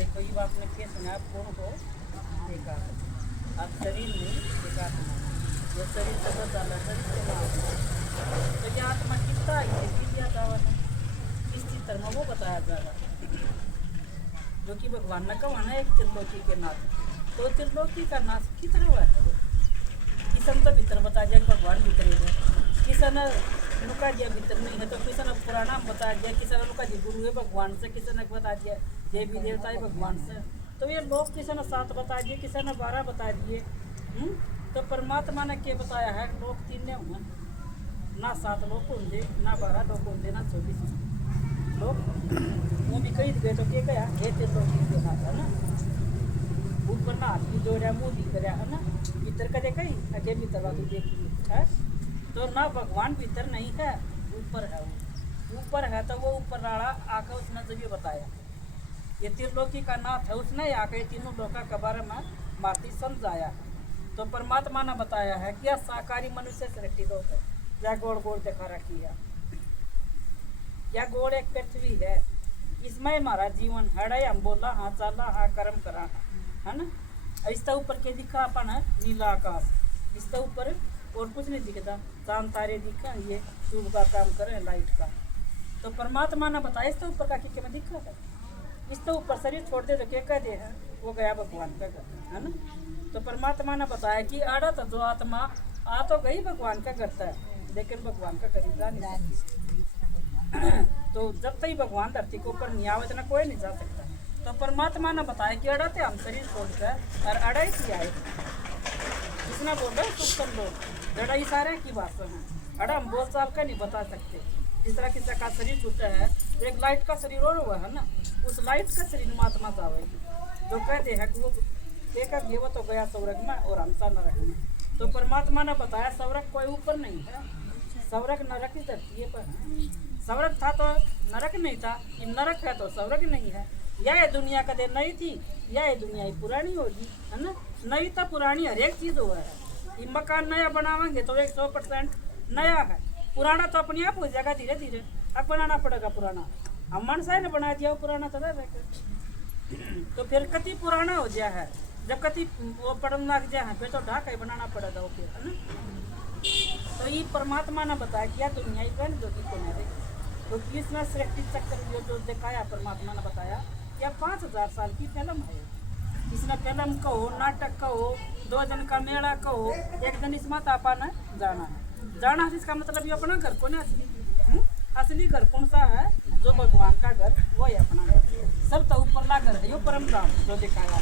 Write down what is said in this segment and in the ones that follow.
देखो ये बात में क्या सुना आपको हो देखा आप शरीर में देखा जो शरीर सब डाला तो ये आत्मा कितना है किया दावा है किस चित्र में वो बताया जा रहा है जो कि भगवान ने कहा ना एक त्रिलोकी के नाथ तो त्रिलोकी का नाश कितना हुआ है वो किसन तो भीतर बता दिया भगवान भीतर है किसन नुका दिया भीतर नहीं है तो किसन पुराना बता दिया किसन नुका जी गुरु है भगवान से किसन ने बता दिया देवी देवता है भगवान से तो ये लोग किसी ने 7 बता दिए किसी ने 12 बता दिए तो परमात्मा ने क्या बताया है लोग 3 ने हुए ना 7 लोग होंगे ना 12 लोग होंगे ना 24 लोग वो भी कहीं गए तो क्या गया ये 3 लोग देखा था ना ऊपर ना हाथ भी जोड़ा मुँह भी कराया है ना भीतर कदे कहीं अजय भीतर वाली देखिए है तो ना भगवान भीतर नहीं है ऊपर है वो ऊपर है तो वो ऊपर राड़ा आकर उसने जो ये बताया ये त्रिलोकी का नाथ है उसने आकर तीनों लोका के बारे में माती समझाया तो परमात्मा ने बताया है कि यह साकारी मनुष्य सृष्टि लोक है यह गोड़ गोड़ दिखा रखी है यह गोड़ एक पृथ्वी है इसमें हमारा जीवन है हम बोला हाँ चला हाँ कर्म करा है ना इसके ऊपर के दिखा अपन है नीला आकाश इसके ऊपर और कुछ नहीं दिखता चांद तारे दिखा ये ट्यूब का काम करे लाइट का तो परमात्मा ने बताया इसके ऊपर का कि मैं दिखा है इसके ऊपर शरीर छोड़ दे तो क्या कह दे है वो गया भगवान का घर है ना तो परमात्मा ने बताया कि आड़ा तो जो आत्मा आ तो गई भगवान का करता है लेकिन भगवान का करीब नहीं तो जब तक भगवान धरती के ऊपर नहीं आवे इतना कोई नहीं जा सकता तो परमात्मा ने बताया कि अड़ा थे हम शरीर छोड़कर और अड़ा ही किया है इसने बोला सूक्ष्म लोग जड़ा इशारे की बात है अड़ा हम बोल चाल का नहीं बता सकते जिस तरह किसी का शरीर छूटा है एक लाइट का शरीर और हुआ है ना उस लाइट का शरीर में आत्मा जावेगी जो कहते हैं कि वो एक वो तो गया स्वर्ग में और हम सा नरक में तो परमात्मा ने बताया स्वर्ग कोई ऊपर नहीं है स्वर्ग नरक ही धरती पर स्वर्ग था तो नरक नहीं था कि नरक है तो स्वर्ग नहीं है यह दुनिया कदे नई थी यह दुनिया ही पुरानी होगी है ना नई तो पुरानी हर एक चीज़ हुआ है ये मकान नया बनावेंगे तो 100% नया है पुराना तो अपने आप हो जाएगा धीरे धीरे अब बनाना पड़ेगा पुराना हम मन से ने बना दिया पुराना तो तो फिर कति पुराना हो गया है जब कति वो पड़न लग जाए फिर तो ढाका ही बनाना पड़ेगा वो फिर है ना तो ये परमात्मा ने बताया क्या दुनिया ही बन जो कि कोने दे तो इसमें सृष्टि चक्र जो दिखाया परमात्मा ने बताया यह 5000 साल की फिल्म है इसमें फिल्म कहो नाटक कहो 2 दिन का मेला कहो एक दिन इसमें तापा न जाना है जाना है इसका मतलब ये अपना घर को नहीं असली घर कौन सा है जो भगवान का घर वो है अपना घर सब तो ऊपर ला घर है यो परम धाम जो दिखाया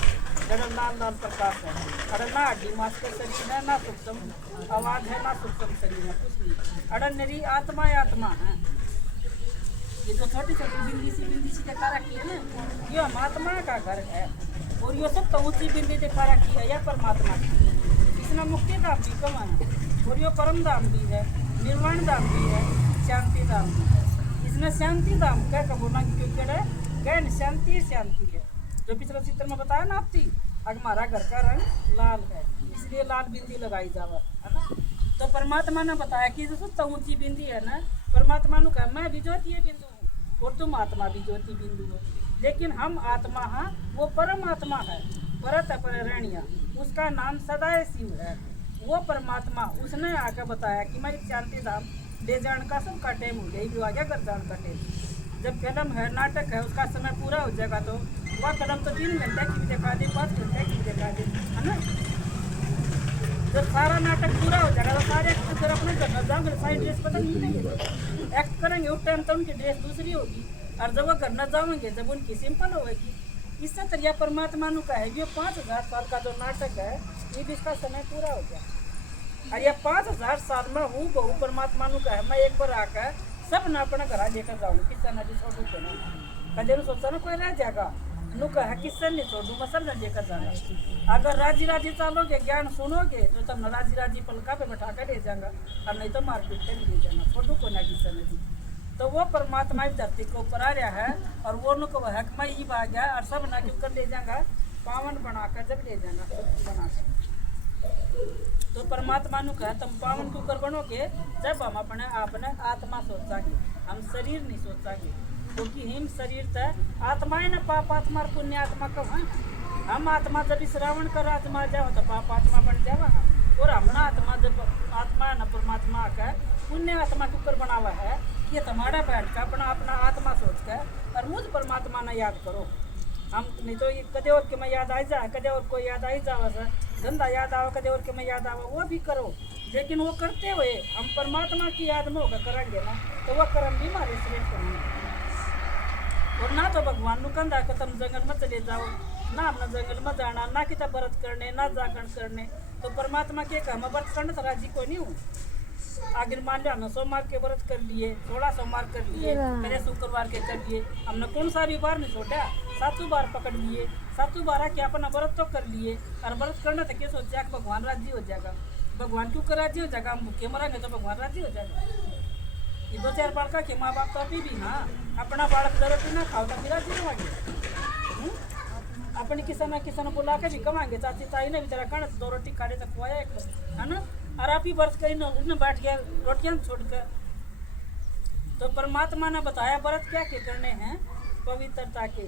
जड़ लाल लाल प्रकाश है अरे ना हड्डी मांस का शरीर है ना सूक्ष्म आवाज है ना सूक्ष्म शरीर है कुछ नहीं अरे मेरी आत्मा है आत्मा है ये तो छोटी छोटी बिंदी सी दिखा रखी है ना ये हम आत्मा का घर है और ये सब तो ऊंची बिंदी दिखा रखी है यह परमात्मा की इसमें मुक्ति धाम भी कम है और ये परम धाम भी है निर्वाण धाम भी है शांति धाम भी है इसमें शांति धाम क्या बोलना क्योंकि गैन शांति शांति है जो पिछले चित्र में बताया ना आपकी अगर हमारा घर का रंग लाल है इसलिए लाल बिंदी लगाई जावा है ना तो परमात्मा ने बताया कि जो सब ऊंची बिंदी है ना परमात्मा ने कहा मैं भी ज्योति बिंदु हूँ और तुम आत्मा भी ज्योति बिंदु हो लेकिन हम आत्मा हाँ वो परमात्मा है परत अपरणीय उसका नाम सदाए शिव है वो परमात्मा उसने आकर बताया कि मैं शांति धाम ले जाने का सबका टाइम हो गया आ गया घर जाने का टाइम जब फिल्म है नाटक है उसका समय पूरा हो जाएगा तो वह फिल्म तो 3 घंटे की भी दिखा दे 5 घंटे की भी दिखा दे है ना जब सारा नाटक पूरा हो जाएगा तो सारे एक्टर फिर अपने घर जाओगे सारी ड्रेस बदल मिलेंगे एक्ट करेंगे उस टाइम तो उनकी ड्रेस दूसरी होगी और जब वो घर न जाओगे जब उनकी सिंपल होगी इससे तरिया परमात्मा का है ये 5000 साल का जो नाटक है ये भी इसका समय पूरा हो गया और ये 5000 साल में हूँ बहु परमात्मा का है मैं एक बार आकर सब ना अपना घर लेकर जाऊँ किससे नदी छोड़ू को ना कदे सोचा ना कोई रह जाएगा नु कहा किससे नहीं छोड़ू मैं सब न लेकर जाना अगर राजी राजी चलोगे ज्ञान सुनोगे तो तब न राजी राजी पलका पे बैठा कर ले जाएगा और नहीं तो मार्केट से ले जाना छोड़ू को ना किससे नदी तो वो परमात्मा इस धरती को ऊपर आ रहा है और वो नुक हक में ही आ गया और सब ना क्यों कर ले जाएगा पावन बनाकर जब ले जाना बनाकर तो परमात्मा नु कहा तुम पावन क्यों कर बनोगे जब हम अपने आपने आत्मा सोचांगे हम शरीर नहीं सोचांगे, क्योंकि हम शरीर तक आत्माएं न पाप आत्मा और पुण्य आत्मा कब है। हम आत्मा जब श्रावण कर आत्मा जाओ तो पाप आत्मा बन जावा, और हमना आत्मा जब आत्मा न परमात्मा का पुण्य आत्मा के ऊपर बनावा है। ये तुम्हारा बैठ का अपना अपना आत्मा सोच कर और मुझ परमात्मा ने याद करो। हम नहीं तो ये कदे और के मैं याद आ जाए, कदे और कोई याद आ ही जावा सर, धंधा याद आवा, कदे और के मैं याद आवा, वो भी करो। लेकिन वो करते हुए हम परमात्मा की याद में होकर करेंगे ना, तो वह कर्म भी हमारे श्रेष्ठ होंगे। और ना तो भगवान नु कंधा कि तुम जंगल में चले जाओ, ना अपना जंगल में जाना, ना कि व्रत करने, ना जागरण करने। तो परमात्मा के हम व्रत करने तो राजी को नहीं हूँ। आगे मान लो हमने सोमवार के व्रत कर लिए, 16 सोमवार कर लिए, पहले शुक्रवार के कर लिए, हमने कौन सा भी बार नहीं छोड़ा, 7 बार पकड़ लिए, 7 बार आके अपना व्रत तो कर लिए। और व्रत करना तो क्या सोचा कि भगवान राजी हो जाएगा। भगवान क्यों कर राजी हो जाएगा? हम भूखे मरेंगे तो भगवान राजी हो जाएगा। ये 2-4 बालका के माँ बाप तो अभी भी हाँ अपना बालक जरूरत ना खाओ तो फिर राजी होंगे। अपनी किसान न किसान बुला के भी कमाएंगे। चाची ताई ने बेचारा कण 2 रोटी खा रहे तो खुआया एक बार, है ना। और आप ही व्रत करी ना, उसने बैठ गया रोटियां छोड़कर। तो परमात्मा ने बताया व्रत क्या क्या करने हैं, पवित्रता के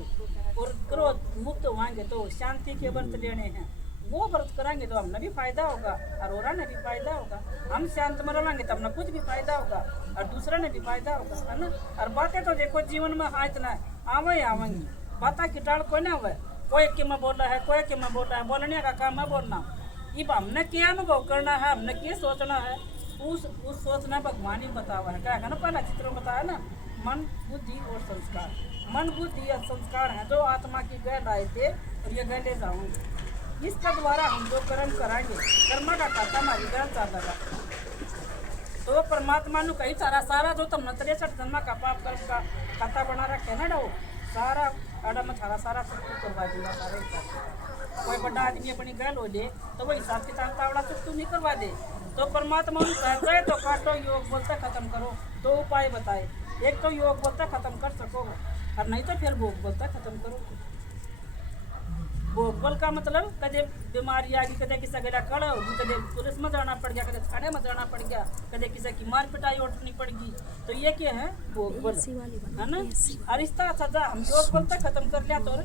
और क्रोध मुक्त होंगे तो शांति के व्रत लेने हैं। वो व्रत कराएंगे तो हमने भी फायदा होगा और औरा ने भी फायदा होगा। हम शांत में रहेंगे तो हमने खुद भी फायदा होगा और दूसरा ने भी फायदा होगा, है ना। और बातें तो देखो जीवन में हाँ इतना आवे आवेंगी, बातें की टाल कोई ना हुए। कोई के में बोला है, कोई के में बोला है, बोलने का काम है बोलना। ये हमने क्या अनुभव करना है, हमने क्या सोचना है, उस सोचना भगवान ही बतावा है। क्या है ना, पहला चित्र में बताया ना, मन बुद्धि और संस्कार। मन बुद्धि और संस्कार हैं जो आत्मा की गह लाए थे और ये गह ले जाऊंगे। इसका द्वारा हम जो कर्म कराएंगे, कर्म का खाता हमारी गह चाहेगा। तो परमात्मा ने कही सारा जो तुमने 63 जन्म का पाप कर्म का खाता बना रखे ना डो, सारा अड़ा में सारा चुटू करवा दूंगा। सारे कोई बड़ा आदमी अपनी गल हो जाए तो वो हिसाब किताब तावड़ा चुटू नहीं करवा दे। तो परमात्मा कहे तो काटो योग बोलता खत्म करो। 2 उपाय बताए, एक तो योग बोलता खत्म कर सको और नहीं तो फिर भोग बोलता खत्म करो। भोग बोल का मतलब कदे बीमारी आ गई, कदे किसी गला कड़ा होगी, कदे पुलिस में जाना पड़ गया, कदे थाने में जाना पड़ गया, कदे किसी की मार पिटाई उठनी पड़गी। तो ये क्या है? भोग बोल, है ना। और इसका सजा हम योग बोलता खत्म कर लिया तो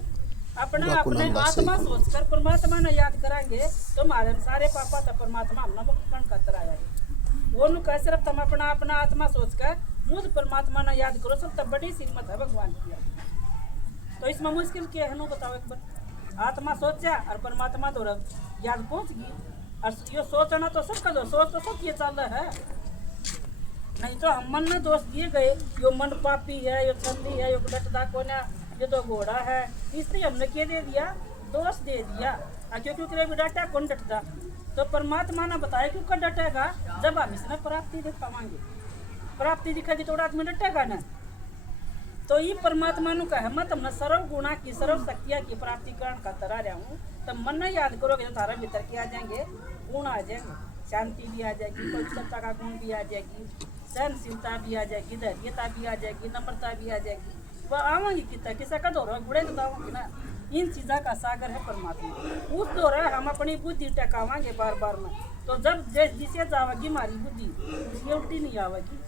अपने आत्मा सोच कर परमात्मा ने याद कराएंगे तो हमारे सारे पापा तो परमात्मा हमने मुक्त कर आएगा। वो नु कह सिर्फ तुम अपना आत्मा सोच कर मुझ परमात्मा ने याद करो, सब तब बड़ी सीमत है भगवान की। तो इसमें मुश्किल क्या है नु बताओ एक बार। आत्मा सोचा और परमात्मा तो याद पहुंच गई। और यो सोचना तो सबका दो, सोच तो सब ये चल रहा है। नहीं तो हम मन में दोष दिए गए, यो मन पापी है, यो छंदी है, यो डटदा कोना, ये तो घोड़ा है, इसलिए हमने क्या दे दिया? दोष दे दिया। क्योंकि डटा कौन डटता? तो परमात्मा ने बताया क्यों कर डटेगा? जब हम इसमें प्राप्ति देख पावांगे। प्राप्ति दिखाएगी तो आदमी डटेगा ना। तो ये परमात्मा नु कहे मत हमने सर्व गुणा की सर्व शक्तियाँ की प्राप्ति करण का तरा रहा हूँ। तब मन नहीं याद करोगे तो तारा भीतर के आ जाएंगे, गुण आ जाएंगे, शांति भी आ जाएगी, पवित्रता का गुण भी आ जाएगी, सहनशीलता भी आ जाएगी, धैर्यता भी आ जाएगी, नम्रता भी आ जाएगी। वह आवांगी किसा का दौरा गुड़े तो दावांगे ना। इन चीज़ों का सागर है परमात्मा। उस दौरा हम अपनी बुद्धि टकावांगे बार बार में। तो जब जिसे जावेगी हमारी बुद्धि, उसकी उल्टी नहीं आवेगी,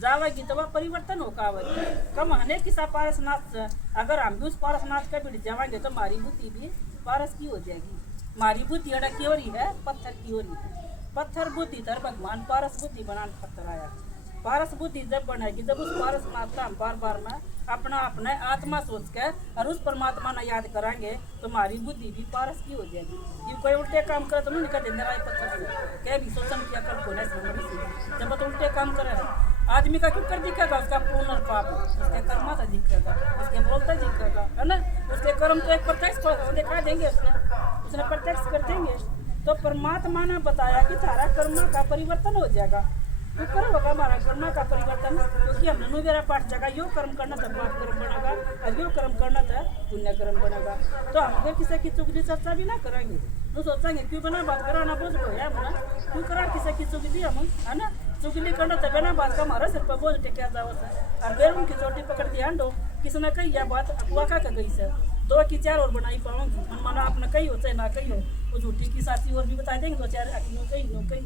जावेगी तो वह परिवर्तन होगा आवेगी। कम हने किसा पारसनाथ, अगर हम भी उस पारसनाथ का बिड़ जाएंगे तो हमारी बुद्धि भी पारस की हो जाएगी। हमारी बुद्धि अड़ा की हो रही है, पत्थर की हो रही है। पत्थर बुद्धि तर भगवान पारस बुद्धि बनाने पत्थर आया। पारस बुद्धि जब बनेगी, जब उस पारसनाथ का हम बार बार में अपना आत्मा सोच कर और उस परमात्मा ने याद कराएंगे तो हमारी बुद्धि भी पारस की हो जाएगी। ये कोई उल्टे काम करे तो नहीं कहते नाराय पत्थर से क्या भी शोषण किया कर को नहीं। जब तो उल्टे काम करे आदमी का क्यों कर दिखेगा? उसका पूर्ण और पाप, उसके कर्म से दिखेगा, उसके बोलता दिखेगा, है ना। उसके कर्म तो एक प्रत्यक्ष दिखा देंगे, उसने प्रत्यक्ष कर देंगे। तो परमात्मा ने बताया कि सारा कर्म का परिवर्तन हो जाएगा। ऊपर होगा हमारा कर्म का परिवर्तन, क्योंकि हमने नुवेरा पाठ जगह यो कर्म करना था पाप कर्म बनेगा और यो कर्म करना था पुण्य कर्म बनेगा। तो हम अगर किसी की चुगली चर्चा भी ना करेंगे तो सोचेंगे क्यों बना बात कराना बोझ लो है मना, क्यों करा किसी की चुगली हम, है ना। चुगली करना था बिना बात का हमारा सिर पर बोझ टेकिया जाओ सर। और फिर उनकी चोटी पकड़ के हांडो किसी ने कही यह बात अफवाह का गई सर, 2 की 4 और बनाई पाऊंगी। मन माना आपने कही हो चाहे ना कही हो, वो झूठी की साथी और भी बता देंगे 2-4 नो कही।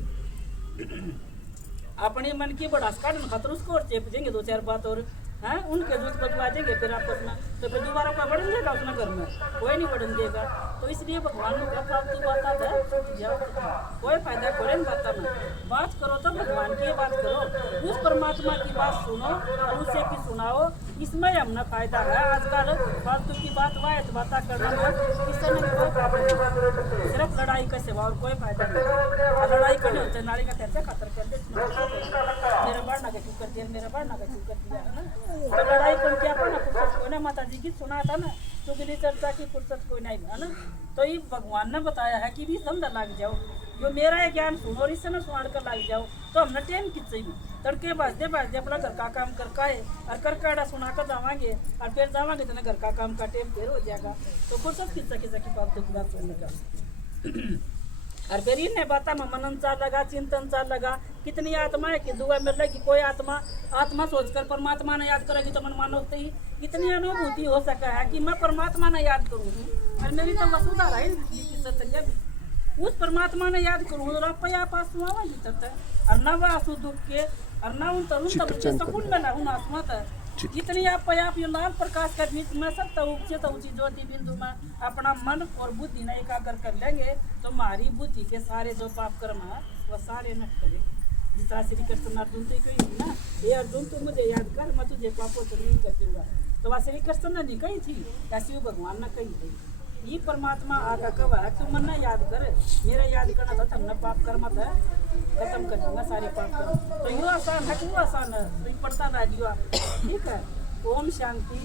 अपने मन की बढ़ास काटने खातर उसको और चेप देंगे दो चार बात और हैं उनके दूध बदलवा देंगे फिर आपस में तो फिर दोबारा कोई बढ़न देगा अपना घर में कोई नहीं बढ़न देगा। तो इसलिए भगवान ने क्या फालतू बात आता है कोई फायदा कोई नहीं बात में बात करो तो भगवान की बात करो उस परमात्मा की बात सुनो और उसे की सुनाओ इसमें हमने फायदा है। आजकल फालतू की बात वायत बातें करना इससे नहीं कोई फायदा नहीं सिर्फ लड़ाई का सिवा और कोई फायदा नहीं। लड़ाई करने होते नाली का कैसे खतर कर दे मेरा बढ़ना का क्यों कर दिया मेरा बढ़ना का क्यों कर दिया है ना। तो लड़ाई करके अपना फुर्सत कोई ना माता जी की सुना था ना चुगली चर्चा की फुर्सत कोई नहीं है ना। तो ये भगवान ने बताया है कि भी समझ लग जाओ जो मेरा है ज्ञान सुनो और इससे ना सुनाड़ कर लग जाओ तो हमने टाइम किस चाहिए तड़के बाजते अपना घर का काम कर का है और कर काड़ा सुना कर जावांगे और फिर जावांगे तो ना घर का काम का टाइम फिर हो जाएगा। तो फुर्सत किस की फालतू की बात सुनने का। और फिर इन्हें बाता में मनन चाल लगा चिंतन चाल लगा कितनी आत्मा है कि दुआ मिल रही कि कोई आत्मा सोचकर परमात्मा ने याद करेगी तो मन मानो ही इतनी अनुभूति हो सका है कि मैं परमात्मा ने याद करूँ और मेरी तो वसुधा रही उस परमात्मा ने याद करूँ और आप आंसू आवागी तब और न वह आंसू दुख के और न उन तरुण तब सकून में न आत्मा है जितनी आप ये लाल प्रकाश का बीच में सकता उचित ऊंची ज्योति बिंदु में अपना मन और बुद्धि ने एकाग्र कर लेंगे तो हमारी बुद्धि के सारे जो पाप कर्म है वह सारे नष्ट करेंगे। जिस तरह श्री कृष्ण अर्जुन से कही ना ये अर्जुन तू मुझे याद कर मैं तुझे पापों से नहीं कर दूंगा तो वह श्री कृष्ण ने नहीं कही थी ऐसी वो भगवान ने कही थी। ये परमात्मा आका कब है तू मन याद कर मेरा याद करना था तब न पाप कर्म था खत्म कर दूंगा सारे पाप कर्म। तो यो आसान है क्यों आसान है तो पढ़ता रह ठीक है। ओम शांति।